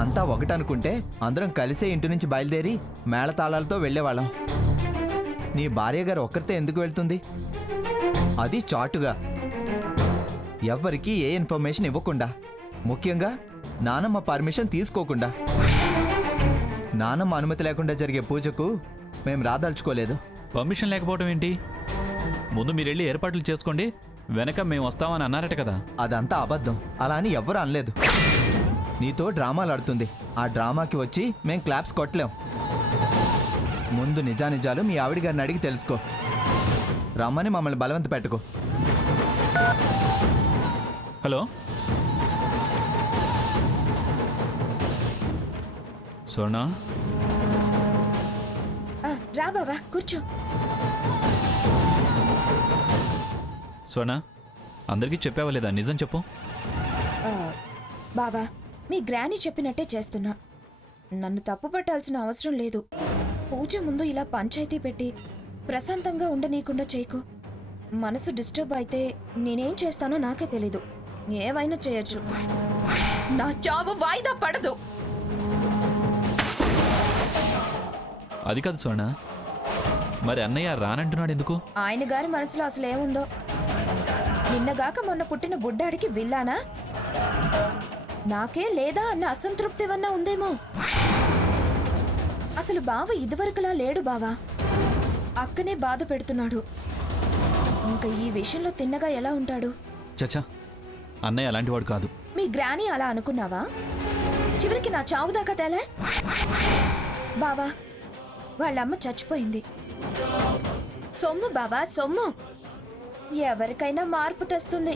అంతా ఒకటనుకుంటే అందరం కలిసే ఇంటి నుంచి బయలుదేరి మేళతాళాలతో వెళ్ళేవాళ్ళం. నీ భార్య గారు ఒక్కరితే ఎందుకు వెళ్తుంది? అది చాటుగా, ఎవ్వరికీ ఏ ఇన్ఫర్మేషన్ ఇవ్వకుండా, ముఖ్యంగా నానమ్మ పర్మిషన్ తీసుకోకుండా. నానమ్మ అనుమతి లేకుండా జరిగే పూజకు మేం రాదలుచుకోలేదు. పర్మిషన్ లేకపోవడం ఏంటి? ముందు మీరెళ్ళి ఏర్పాట్లు చేసుకోండి, వెనక మేము వస్తామని అన్నారట కదా. అదంతా అబద్ధం. అలా అని ఎవ్వరూ అనలేదు. నీతో డ్రామాలు ఆడుతుంది. ఆ డ్రామాకి వచ్చి మేం క్లాప్స్ కొట్టలేం. ముందు నిజానిజాలు మీ ఆవిడ గారిని అడిగి తెలుసుకో. రమ్మని మమ్మల్ని బలవంత పెట్టుకో. హలో స్వర్ణ, రా బావా, కూర్చో. స్వర్ణ, అందరికీ చెప్పావా లేదా? నిజం చెప్పు. బావా, మీ గ్రాని చెప్పినట్టే చేస్తున్నా. నన్ను తప్పు పట్టాల్సిన అవసరం లేదు. పూజ ముందు ఇలా పంచాయతీ పెట్టి ప్రశాంతంగా ఉండనీయకుండా చేయకు. మనసు డిస్టర్బ్ అయితే నేనేం చేస్తానో నాకే తెలీదు. ఏవైనా చేయొచ్చు. నా చావు వాయిదా పడదు. అది కాదు స్వర్ణ, మరి అన్నయ్య రానంటున్నాడు ఎందుకు? ఆయన గారి మనసులో అసలు ఏముందో. నిన్నగాక మొన్న పుట్టిన బుడ్డాడికి విల్లానా, నాకే లేదా అన్న అసంతృప్తి వన్నా ఉందేమో. అసలు బావ ఇదివరకులా లేడు బావా. అక్కనే బాధ పెడుతున్నాడు. ఇంకా ఈ విషయంలో తిన్నగా ఎలా ఉంటాడు? చచ్చా, అన్నయ్య అలాంటివాడు కాదు. మీ గ్రాని అలా అనుకున్నావా? చివరికి నా చావు దాకా తేలే. బావా, వాళ్ళమ్మ చచ్చిపోయింది. సొమ్ము బావా, సొమ్ము ఎవరికైనా మార్పు తెస్తుంది.